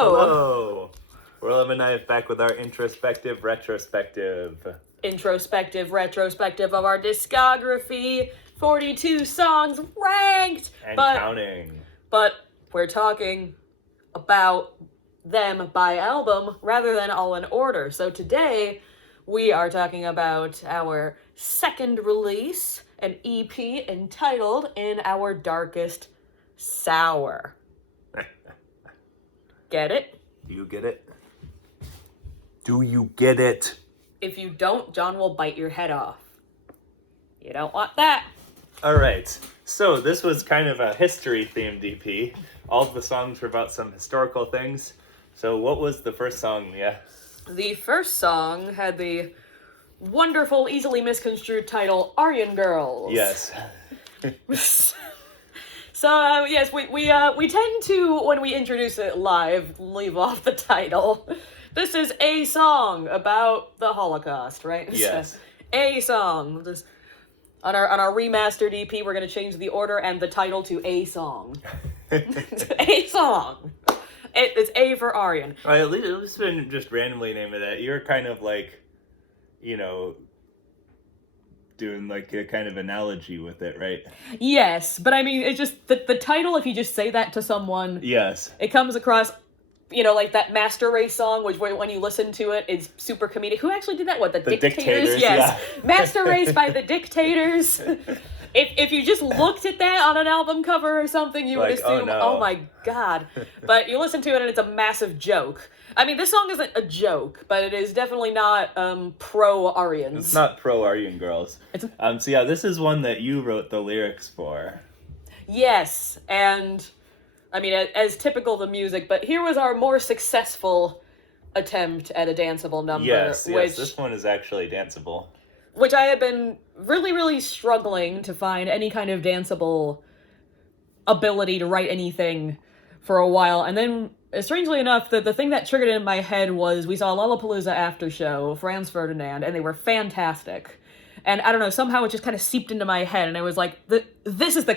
Hello! We're Lemon Knife back with our introspective retrospective. Introspective retrospective of our discography. 42 songs ranked! And counting. But we're talking about them by album rather than all in order. So today we are talking about our second release, an EP entitled In Our Darkest Sour. Get it? Do you get it? Do you get it? If you don't, John will bite your head off. You don't want that. Alright, so this was kind of a history-themed EP. All of the songs were about some historical things. So what was the first song, Mia? The first song had the wonderful, easily misconstrued title, Aryan Girls. Yes. So, yes, we tend to, when we introduce it live, leave off the title. This is a song about the Holocaust, right? Yes. So, a song. On our remastered EP, we're going to change the order and the title to A Song. A Song. It's A for Aryan. At least been just randomly naming that. You're kind of like, doing like a kind of analogy with it, right? Yes, but I mean, it's just the title, if you just say that to someone, yes, it comes across, like that Master Race song, which when you listen to it, is super comedic. Who actually did that? What, the Dictators? Yes. Yeah. Master Race by the Dictators. If you just looked at that on an album cover or something, you would assume, oh my god. But you listen to it and it's a massive joke. I mean, this song isn't a joke, but it is definitely not pro-Aryans. It's not pro-Aryan Girls. So yeah, this is one that you wrote the lyrics for. Yes, and I mean, as typical of the music, but here was our more successful attempt at a danceable number. Yes, this one is actually danceable. Which I had been really, really struggling to find any kind of danceable ability to write anything for a while. And then, strangely enough, the thing that triggered it in my head was we saw Lollapalooza after show, Franz Ferdinand, and they were fantastic. And I don't know, somehow it just kind of seeped into my head, and I was like, this is the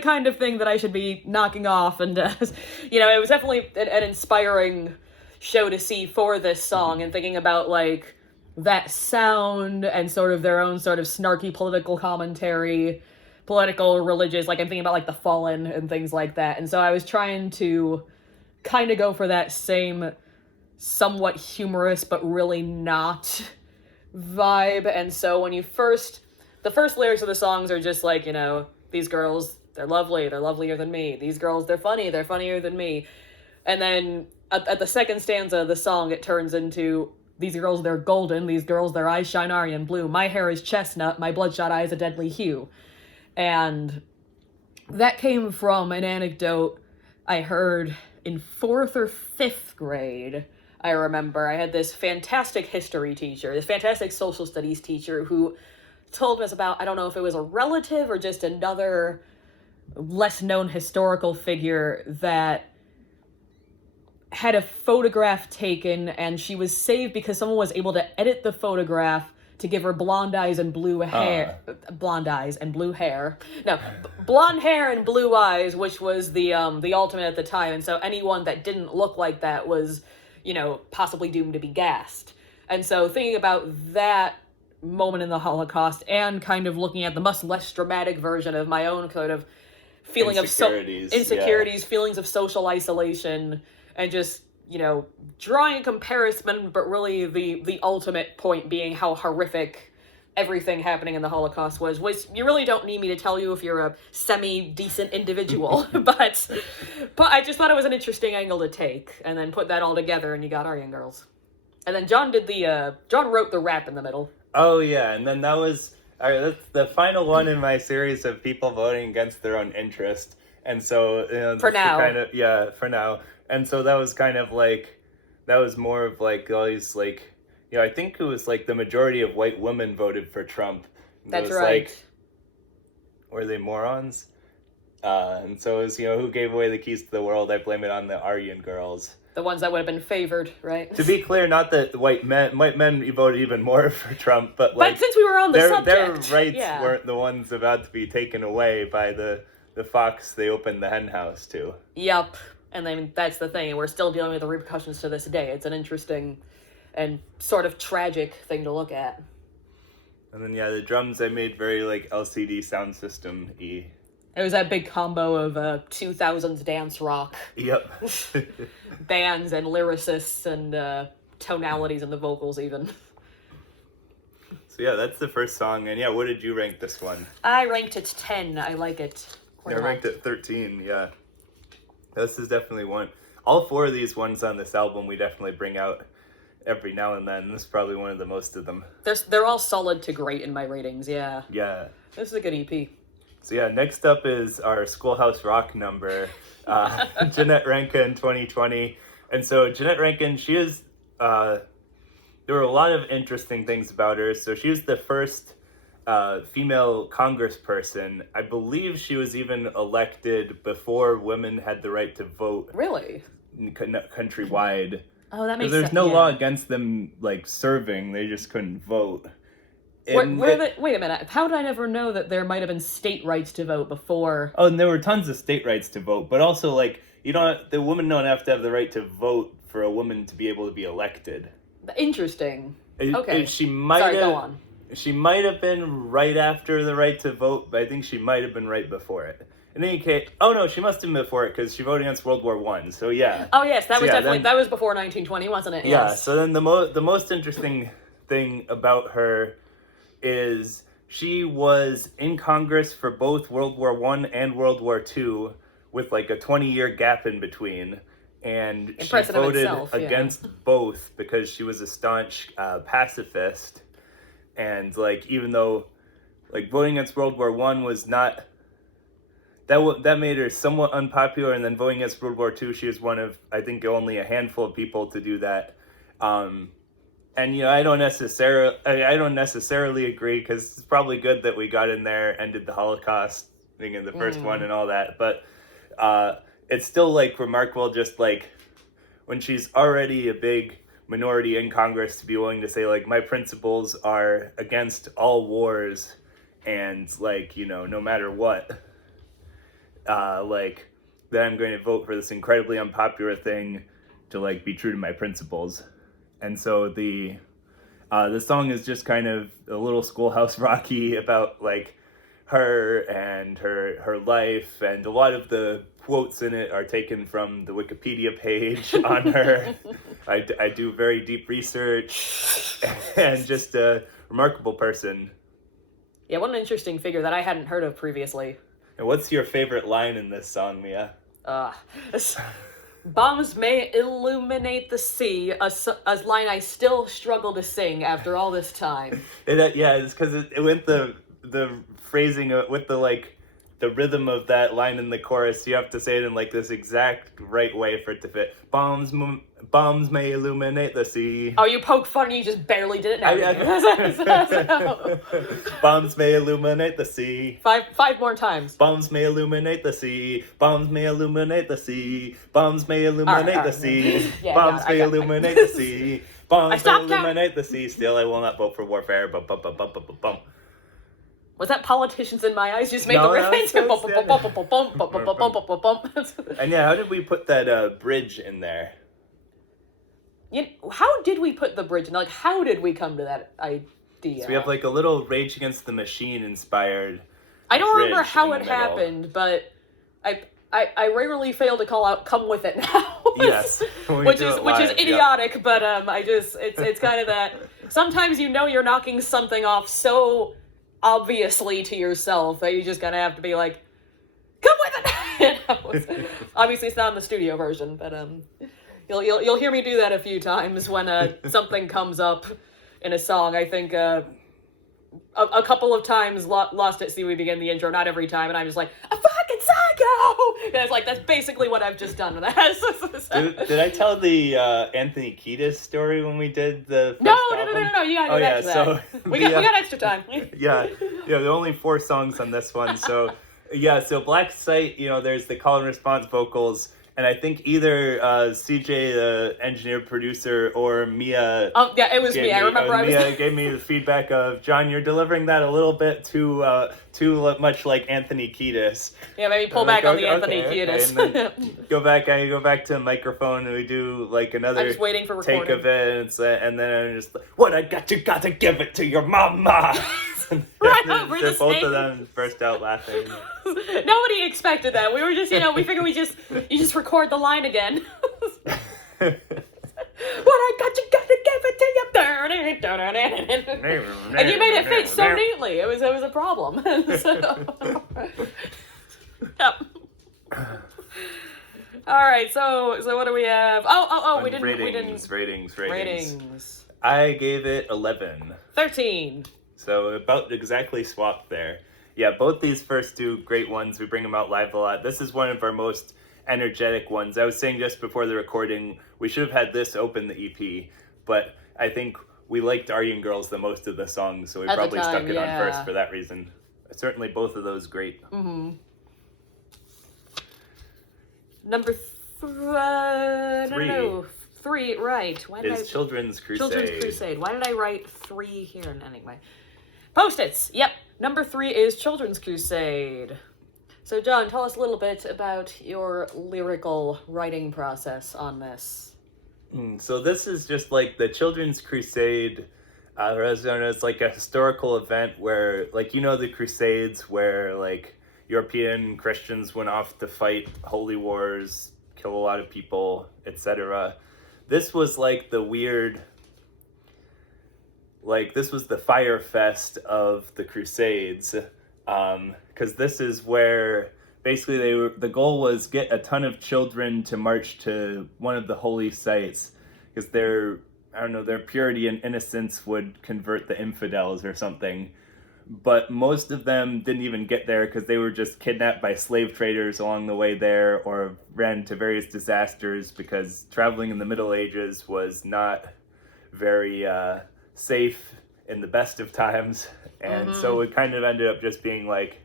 kind of thing that I should be knocking off. And, it was definitely an inspiring show to see for this song, and thinking about, like, that sound and sort of their own sort of snarky political commentary, political, religious, like I'm thinking about like The Fallen and things like that. And so I was trying to kind of go for that same somewhat humorous but really not vibe. And so when the first lyrics of the songs are just like, these girls, they're lovely, they're lovelier than me. These girls, they're funny, they're funnier than me. And then at the second stanza of the song, it turns into, these girls, they're golden. These girls, their eyes shine Aryan blue. My hair is chestnut. My bloodshot eye is a deadly hue. And that came from an anecdote I heard in 4th or 5th grade. I remember I had this fantastic history teacher, this fantastic social studies teacher who told us about, I don't know if it was a relative or just another less known historical figure that had a photograph taken, and she was saved because someone was able to edit the photograph to give her blonde eyes and blue hair. Blonde eyes and blue hair. No, blonde hair and blue eyes, which was the ultimate at the time. And so anyone that didn't look like that was, possibly doomed to be gassed. And so thinking about that moment in the Holocaust and kind of looking at the much less dramatic version of my own sort of feeling of insecurities, feelings of social isolation, and just, drawing a comparison, but really the ultimate point being how horrific everything happening in the Holocaust was you really don't need me to tell you if you're a semi-decent individual, but I just thought it was an interesting angle to take, and then put that all together, and you got Aryan Girls. And then John wrote the rap in the middle. Oh, yeah, and then that was, that's the final one in my series of people voting against their own interest, and so, for now. For now. And so that was kind of like, that was more of like all these like, I think it was like the majority of white women voted for Trump. That's right. Like, were they morons? And so it was, who gave away the keys to the world? I blame it on the Aryan Girls. The ones that would have been favored, right? To be clear, not that white men voted even more for Trump, but like. But since we were on the subject, their rights weren't the ones about to be taken away by the fox they opened the hen house to. Yup. And I mean, that's the thing. We're still dealing with the repercussions to this day. It's an interesting and sort of tragic thing to look at. And then, yeah, the drums I made very, like, LCD sound system-y. It was that big combo of 2000s dance rock. Yep. Bands and lyricists and tonalities in the vocals, even. So, yeah, that's the first song. And, yeah, what did you rank this one? I ranked it 10. I like it quite a lot. I ranked it 13, yeah. This is definitely one. All 4 of these ones on this album we definitely bring out every now and then. This is probably one of the most of them. They're all solid to great in my ratings, yeah. Yeah. This is a good EP. So yeah, next up is our Schoolhouse Rock number, Jeanette Rankin 2020. And so Jeanette Rankin, she is, there were a lot of interesting things about her. So she was the first female congressperson. I believe she was even elected before women had the right to vote. Really? Countrywide. Oh, that makes sense. There's no law against them, like, serving. They just couldn't vote. Wait a minute. How did I never know that there might have been state rights to vote before? Oh, and there were tons of state rights to vote, but also, like, the women don't have to have the right to vote for a woman to be able to be elected. Interesting. Okay. Go on. She might have been right after the right to vote, but I think she might have been right before it. In any case, oh no, she must have been before it because she voted against World War I. So yeah. Oh yes, that was before 1920, wasn't it? Yes. Yeah. So then the most interesting thing about her is she was in Congress for both World War I and World War II with like a 20-year gap in between. And she voted against both because she was a staunch pacifist. And like, even though like voting against World War I was not, that made her somewhat unpopular. And then voting against World War II, she was one of, I think, only a handful of people to do that. And, you know, I don't necessarily agree because it's probably good that we got in there, ended the Holocaust, being in the first one and all that. But it's still, like, remarkable just, like, when she's already a big minority in Congress to be willing to say, like, my principles are against all wars and, like, you know, no matter what, like, that I'm going to vote for this incredibly unpopular thing to, like, be true to my principles. And so the song is just kind of a little Schoolhouse Rocky about like her and her life, and a lot of the quotes in it are taken from the Wikipedia page on her. I do very deep research, and just a remarkable person. Yeah, what an interesting figure that I hadn't heard of previously. And what's your favorite line in this song, Mia? Bombs may illuminate the sea, a line I still struggle to sing after all this time. It's because it went the phrasing with the like the rhythm of that line in the chorus. You have to say it in like this exact right way for it to fit. Bombs may illuminate the sea. Oh, you poke fun and you just barely did it now. Bombs may illuminate the sea. Five more times. Bombs may illuminate the sea. Bombs may illuminate the sea. Bombs may illuminate the sea. Bombs may illuminate the sea. Bombs may illuminate the sea. Still, I will not vote for warfare. Bum. Was that Politicians in My Eyes? Just made the reference. And yeah, how did we put that bridge in there? How did we put the bridge in? Like, how did we come to that idea? So we have like a little Rage Against the Machine inspired. I don't remember how it happened, but I rarely fail to call out "Come with it" now. Yes, which is idiotic, yep. But it's kind of that. Sometimes you know you're knocking something off so obviously to yourself that you just gotta have to be like, "Come with it." Obviously, it's not in the studio version, but you'll hear me do that a few times when something comes up in a song. I think a couple of times Lost at Sea we begin the intro, not every time, and I'm just like, a fucking psycho! And it's like, that's basically what I've just done with that. Did I tell the Anthony Kiedis story when we did the first No, you gotta do that. So we got extra time. yeah, there are only 4 songs on this one, so yeah, so Black Site, you know, there's the call and response vocals, And I think either CJ, the engineer producer, or Mia. Oh yeah, it was me. I remember. Mia gave me the feedback of, John, you're delivering that a little bit too much like Anthony Kiedis. Yeah, maybe pull back on the Anthony Kiedis. And then I go back to the microphone and we do like another I'm just waiting for take recording. of it, and then I'm just like, what I got, you got to give it to your mama. Right over the both same. of them burst out laughing. Nobody expected that. We were just, we figured you just record the line again. What I got, you gotta give it to you. And you made it fit so neatly. It was a problem. Yep. All right. So what do we have? Oh, we didn't. Ratings. I gave it 11. 13. So about exactly swapped there. Yeah, both these first two great ones. We bring them out live a lot. This is one of our most energetic ones. I was saying just before the recording, we should have had this open the EP, but I think we liked Aryan Girls the most of the songs, so we probably stuck it on first for that reason. Certainly both of those great. Mm-hmm. Number 3, right. Children's Crusade. Children's Crusade. Why did I write 3 here? Anyway. Post-its. Yep. Number 3 is Children's Crusade. So, John, tell us a little bit about your lyrical writing process on this. So this is just like the Children's Crusade, it's like a historical event where, like, the Crusades where, like, European Christians went off to fight holy wars, kill a lot of people, etc. This was like the weird, this was the fire fest of the Crusades, because this is where basically the goal was get a ton of children to march to one of the holy sites, because their purity and innocence would convert the infidels or something. But most of them didn't even get there because they were just kidnapped by slave traders along the way there, or ran into various disasters because traveling in the Middle Ages was not very safe in the best of times. And so it kind of ended up just being like,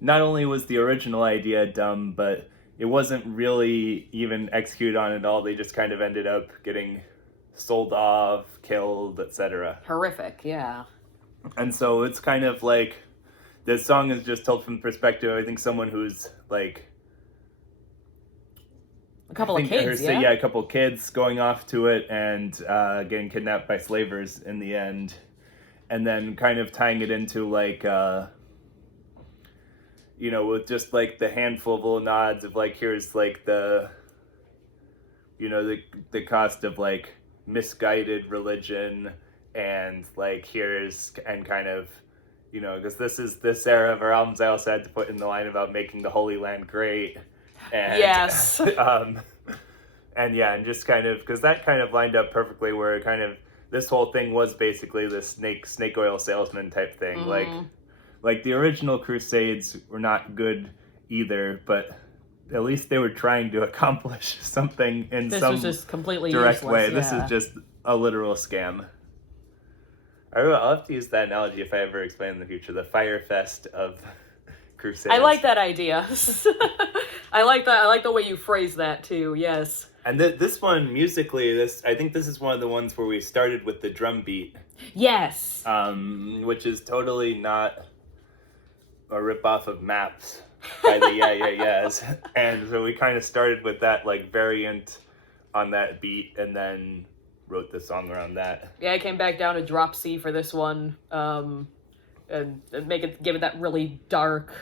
not only was the original idea dumb, but it wasn't really even executed on at all. They just kind of ended up getting sold off, killed, etc. Horrific, yeah. And so it's kind of like, this song is just told from the perspective, I think, someone who's like... A couple of kids going off to it and getting kidnapped by slavers in the end. And then kind of tying it into like, with just like the handful of little nods of like, here's like the cost of like misguided religion, and like because this is this era of our albums, I also had to put in the line about making the Holy Land great. And, yes. And just kind of, because that kind of lined up perfectly where kind of this whole thing was basically the snake oil salesman type thing. Mm-hmm. Like the original Crusades were not good either, but at least they were trying to accomplish something in some just completely direct useless, way. yeah. This is just a literal scam. I'll have to use that analogy if I ever explain in the future. The Fire Fest of Crusades. I like that idea. I like that. I like the way you phrase that too. Yes. And this one musically, I think this is one of the ones where we started with the drum beat. Yes. Which is totally not a ripoff of Maps by the Yeah Yeah Yeahs. And so we kind of started with that like variant on that beat, and then wrote the song around that. Yeah, I came back down to drop C for this one, and give it that really dark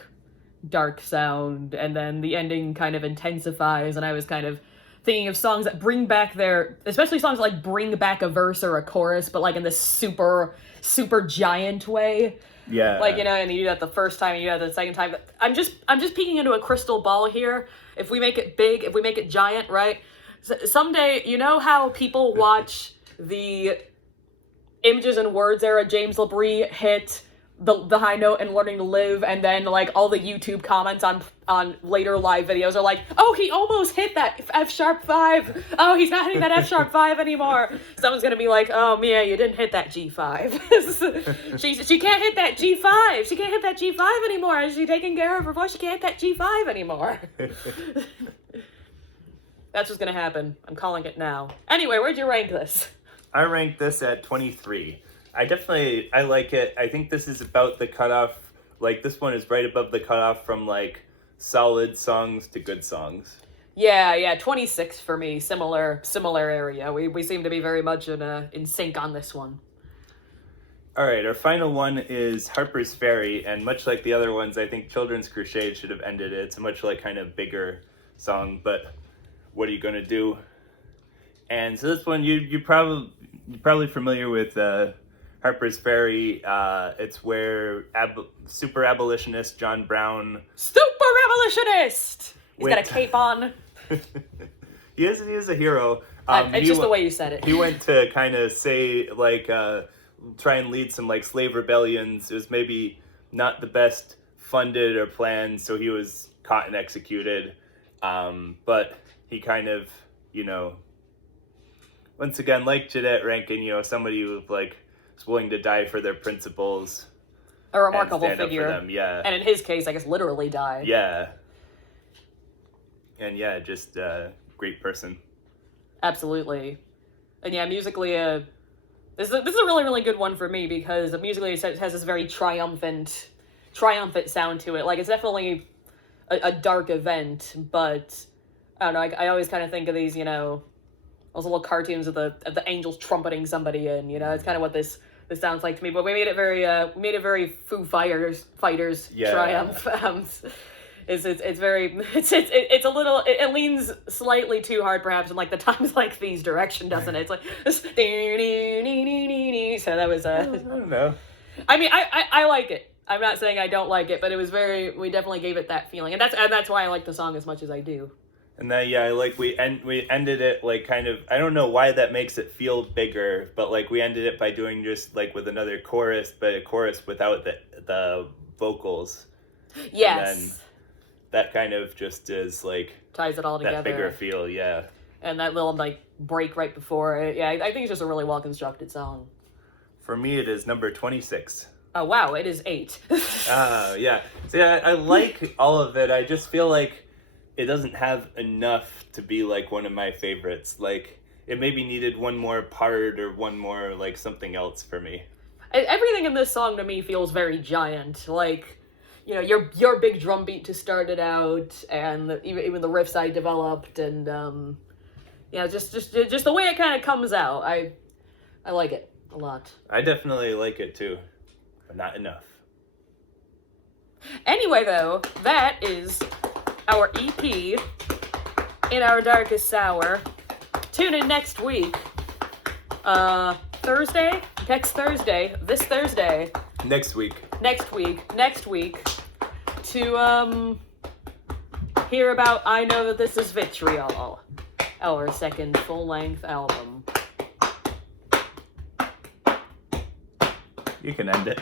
sound, and then the ending kind of intensifies, and I was kind of thinking of songs that bring back especially songs that like bring back a verse or a chorus, but like in this super, super giant way. Yeah. Like, and you do that the first time, and you do that the second time. I'm just peeking into a crystal ball here. If we make it big, if we make it giant, right? Someday, how people watch the Images and Words era James LaBrie hit the high note and Learning to Live, and then like all the YouTube comments on later live videos are like, oh, he almost hit that F-sharp 5. Oh, he's not hitting that F-sharp 5 anymore. Someone's gonna be like, oh, Mia, you didn't hit that G5. she can't hit that G5. She can't hit that G5 anymore. Is she taking care of her voice? She can't hit that G5 anymore. That's what's gonna happen. I'm calling it now. Anyway, where'd you rank this? I ranked this at 23. I like it. I think this is about the cutoff. Like, this one is right above the cutoff from, like, solid songs to good songs. Yeah, 26 for me. Similar area. We seem to be very much in sync on this one. All right, our final one is Harper's Ferry, and much like the other ones, I think Children's Crusade should have ended it. It's a much like kind of bigger song, but what are you gonna do? And so this one, you're probably familiar with Harper's Ferry. It's where super abolitionist John Brown. Super abolitionist. He's got a cape on. He is a hero. It's just the way you said it. He went to kind of say, like, try and lead some, like, slave rebellions. It was maybe not the best funded or planned, so he was caught and executed. But he kind of, once again, like Jeanette Rankin, somebody who, like, is willing to die for their principles. A remarkable figure. Them. Yeah. And in his case, I guess literally die. Yeah. And yeah, just great person. Absolutely. And yeah, musically, this is a really, really good one for me because musically it has this very triumphant sound to it. Like, it's definitely a dark event, but I don't know, I always kind of think of these, those little cartoons of the angels trumpeting somebody in, it's kind of what this sounds like to me. But we made it very Foo Fighters triumph. It's a little, it leans slightly too hard perhaps in like the times like these direction, doesn't it? It's like so that was I don't know. I mean, I like it. I'm not saying I don't like it, but it was we definitely gave it that feeling, and that's why I like the song as much as I do. And then we ended it like kind of, I don't know why that makes it feel bigger, but like we ended it by doing just like with another chorus, but a chorus without the vocals. Yes. And then that kind of just is like ties it all together. That bigger feel, yeah. And that little like break right before it. Yeah, I think it's just a really well constructed song. For me, it is number 26. Oh wow, it is 8. Yeah. See, I like all of it. I just feel like it doesn't have enough to be like one of my favorites. Like, it maybe needed one more part or one more like something else for me. Everything in this song to me feels very giant. Like, your big drum beat to start it out, and even the riffs I developed, and just the way it kind of comes out. I like it a lot. I definitely like it too, but not enough. Anyway, though, that is our EP in our darkest hour. Tune in next week. Next week to hear about I Know That This Is Vitriol, our second full-length album. You can end it.